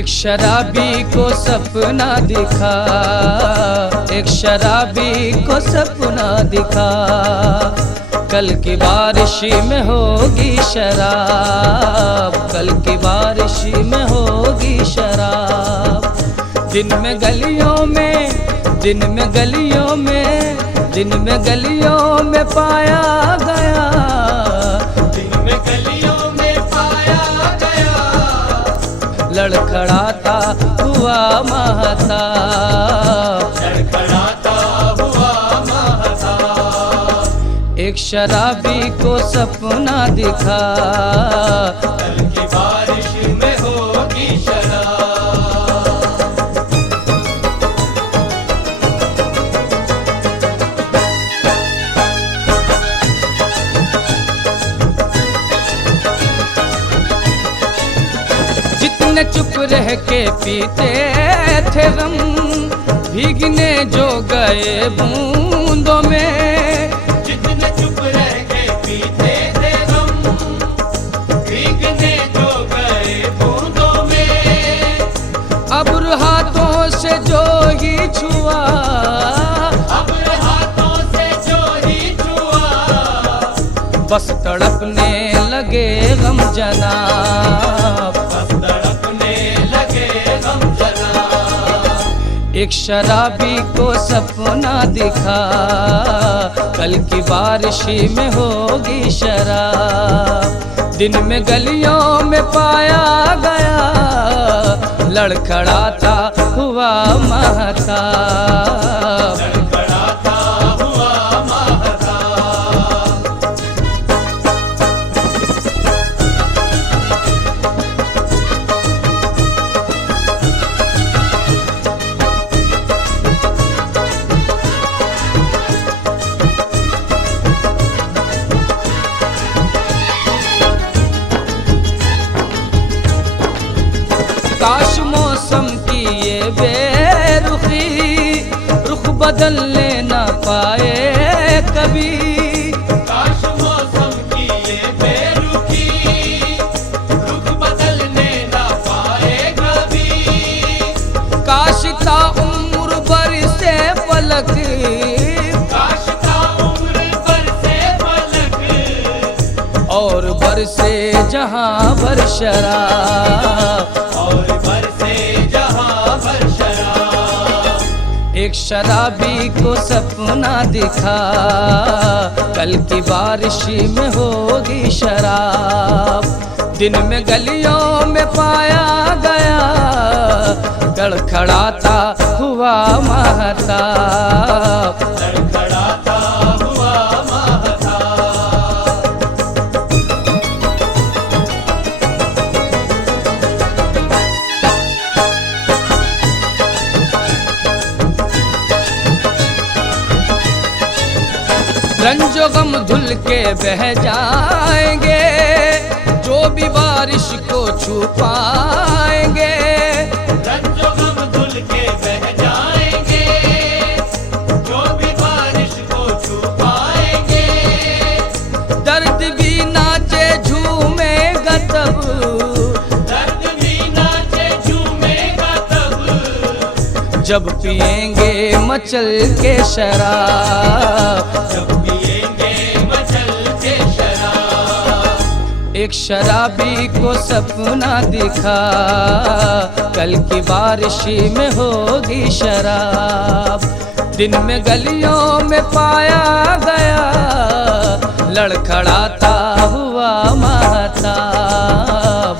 एक शराबी को सपना दिखा, एक शराबी को सपना दिखा, कल की बारिश में होगी शराब, कल की बारिश में होगी शराब। दिन में गलियों में, दिन में गलियों में, दिन में गलियों में पाया गया, दिन में गलियों में पाया गया, लड़खड़ाता हुआ महता, लड़खड़ाता हुआ महता। एक शराबी को सपना दिखा, कल की बारिश में होगी शराब। जितने चुप रह के पीते थे गम, भीगने जो गए बूंदों में, जितने चुप रह के पीते थे गम, भीगने जो गए बूंदों में, अब हाथों से जो ही छुआ, अब हाथों से जो ही छुआ, बस तड़पने लगे गम जनाब, एक शराबी को सपना दिखा, कल की बारिश में होगी शराब। दिन में गलियों में पाया गया, लड़खड़ाता हुआ महता, लड़खड़ाता हुआ महता। काश मौसम की ये बेरुखी रुख बदलने न पाए कभी, काश मौसम की ये बेरुखी रुख बदलने न पाए कभी, काश था उम्र भर से पलक, काश था उम्र भर से पलक, और बरसे जहां भर शराब, एक शराबी को सपना दिखा, कल की बारिश में होगी शराब। दिन में गलियों में पाया गया, लड़खड़ाता हुआ महता, लड़खड़ाता हुआ महता। रंजो गम धुल के बह जाएंगे, जो भी बारिश को छू पाएंगे, रंजो गम धुल के बह जाएंगे, जो भी बारिश को छू पाएंगे, दर्द भी नाचे झूमेगा तब, दर्द भी नाचे झूमेगा तब, जब पिएंगे मचल के शराब, एक शराबी को सपना दिखा, कल की बारिश में होगी शराब। दिन में गलियों में पाया गया, लड़खड़ाता हुआ महताब,